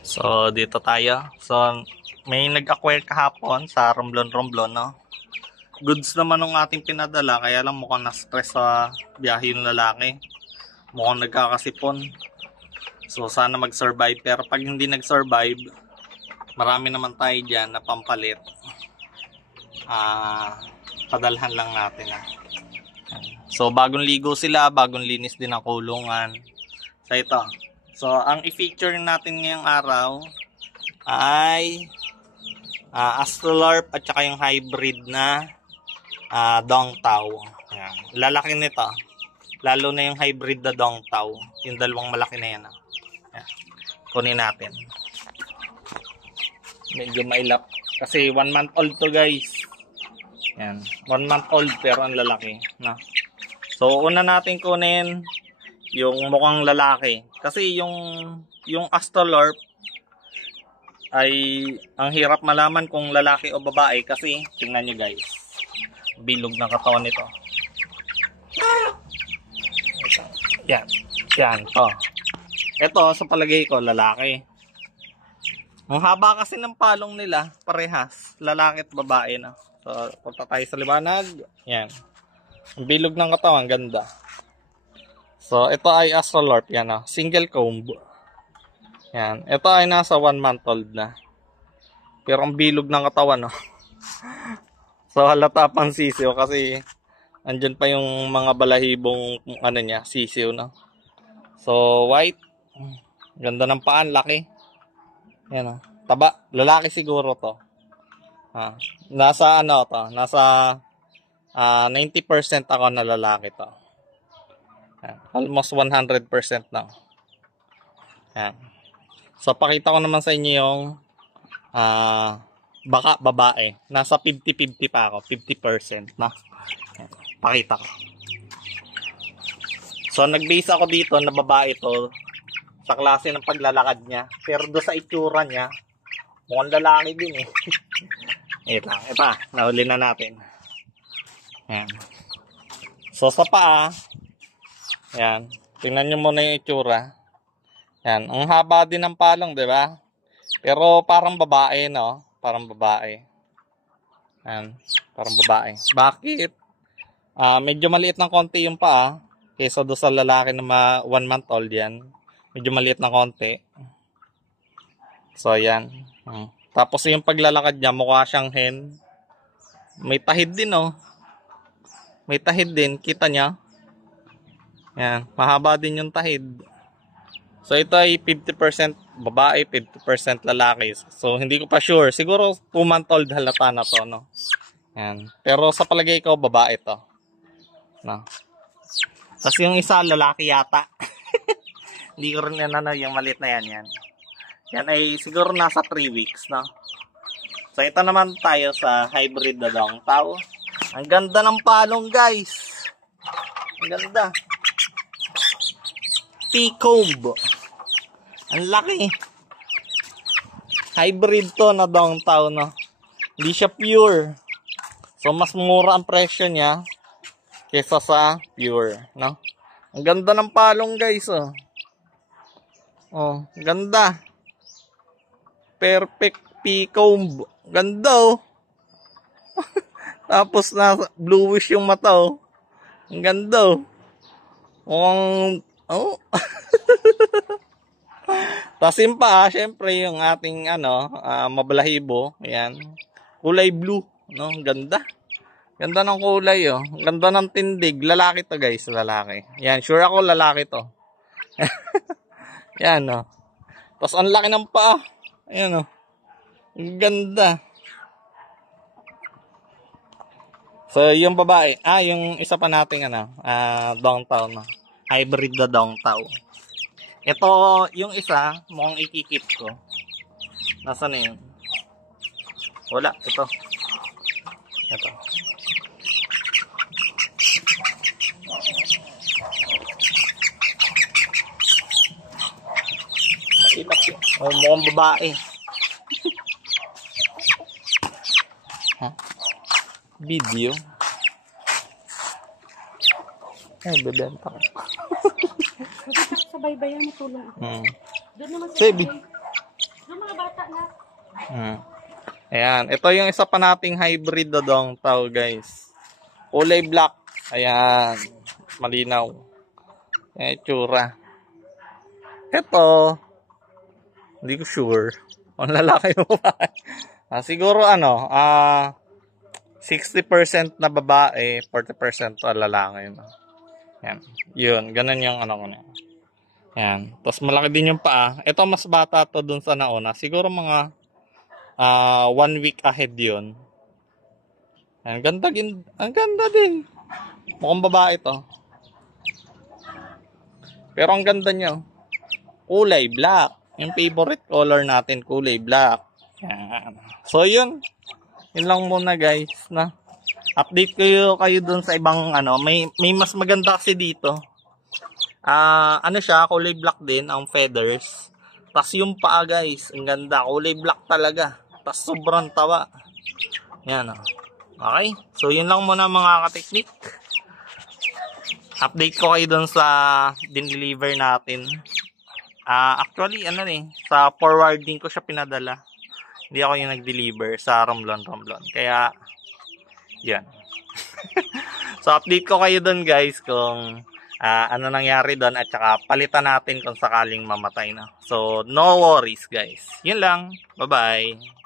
So, dito tayo. So, may nag-acquire kahapon sa Romblon, no? Goods naman ng ating pinadala, kaya lang mukhang na-stress sa biyahe yung lalaki. Mukhang nagkakasipon. So, sana mag-survive. Pero pag hindi nag-survive, marami naman tayo dyan na pampalit. Padalhan lang natin. So, bagong ligo sila, bagong linis din ang kulungan. So, ito. So, ang i-feature natin ngayong araw ay Astrolorp at saka yung hybrid na Dongtao. Ayan. Lalaki nito. Lalo na yung hybrid na Dongtao. Yung dalawang malaki na yan. Ayan. Kunin natin. Medyo mailap. Kasi 1 month old to, guys. Ayan. 1 month old pero ang lalaki. No? So, una natin kunin yung mukhang lalaki. Kasi yung Astrolorp ay ang hirap malaman kung lalaki o babae kasi tingnan nyo, guys. Bilog ng katawan nito. Yan. Yan. Oh. Ito, sa palagay ko, lalaki. Ang haba kasi ng palong nila, parehas. Lalaki at babae na. So, punta tayo sa liwanag. Yan. Ang bilog ng katawan, ganda. So, ito ay Astrolorp. Yan, oh. Single comb. Yan. Ito ay nasa 1 month old na. Pero ang bilog ng katawan, oh. So, halata pang sisiw kasi andyan pa yung mga balahibong niya, sisiw, no? So, white. Ganda ng paan, laki. Yan, oh. Taba. Lalaki siguro to. Nasa nasa 90% ako na lalaki to. Yan. Almost 100% na. Yan. So, pakita ko naman sa inyo yung baka babae. Nasa 50-50 pa ako. 50% na. Yan. Pakita ko. So, nag-base ako dito na babae to sa klase ng paglalakad niya. Pero doon sa itsura niya, mukhang lalaki din eh. Ito, nahuli na natin. Yan. So, sa paa, yan. Tingnan nyo muna yung itsura. Yan. Ang haba din ng palong, di ba? Pero parang babae, no? Parang babae. Yan. Parang babae. Bakit? Medyo maliit ng konti yung paa. Kaysa doon sa lalaki na 1 month old yan. Medyo maliit ng konti. So, yan. Tapos yung paglalakad niya, mukha siyang hen. May tahid din, oh. May tahid din. Kita niya? Yan. Mahaba din yung tahid. So, ito ay 50% babae, 50% lalaki. So, hindi ko pa sure. Siguro 2 month old halata na to, no? Yan. Pero sa palagay ko, babae to. No? Tapos yung isa, lalaki yata. Hindi ko rin yung maliit na yan. Yan ay siguro nasa 3 weeks, no? So, ito naman tayo sa hybrid na Dongtao. Ang ganda ng palong, guys. Ang ganda. P-comb. Ang laki. Hybrid to na Dongtao, no? Hindi siya pure. So, mas mura ang presyo niya kesa sa pure, no? Ang ganda ng palong, guys, oh. Oh, ganda. Perfect P-comb. Ganda, oh. Tapos na bluish yung mata, oh. Ang ganda, oh. Oh. Tapos yung paa, syempre yung ating mabalahibo, ayan. Kulay blue, no? Ganda. Ganda ng kulay, oh. Ganda ng tindig. Lalaki to, guys, lalaki. Yan, sure ako lalaki to. Yan, oh. Tapos ang laki ng paa. Ayan, oh. Ganda. So, yung babae, yung isa pa nating Dongtao, no? Hybrid na Dongtao. Ito, yung isa, mukhang ikikip ko. Nasaan na yun? Wala, ito. Ito. Mailap yun. Mukhang babae. Video. Bebenta ko. Sa baybayan, matulong ako. Doon naman sa Baby. Ayan. Ito yung isa pa nating hybrid dodong tao, guys. Kulay black. Ayan. Malinaw. Ayan, itsura. Ito, hindi ko sure. Ang lalaki mo ba? Siguro 60% na babae, 40% lalaki. Yan. Yun, ganun yung ko na. Yan. Tapos malaki din yung paa. Ito mas bata to dun sa nauna. Siguro mga 1 week ahead yun. Ang ganda din. Mukhang babae to. Pero ang ganda niya. Kulay black. Yung favorite color natin, kulay black. Yan. So yun. Yun lang muna guys. Na. Update kayo dun sa ibang may mas maganda kasi dito. Siya, kulay black din ang feathers. Tapos yung paa guys, ang ganda, kulay black talaga. Tapos sobrang tawa. Yan Okay, so yun lang muna mga kateknik. Update ko kayo dun sa din-deliver natin. Actually, sa forwarding ko siya pinadala. Hindi ako yung nag-deliver sa Romblon. Kaya, yan. So, update ko kayo dun guys kung ano nangyari doon at saka palitan natin kung sakaling mamatay na. So, no worries guys. Yun lang. Bye-bye.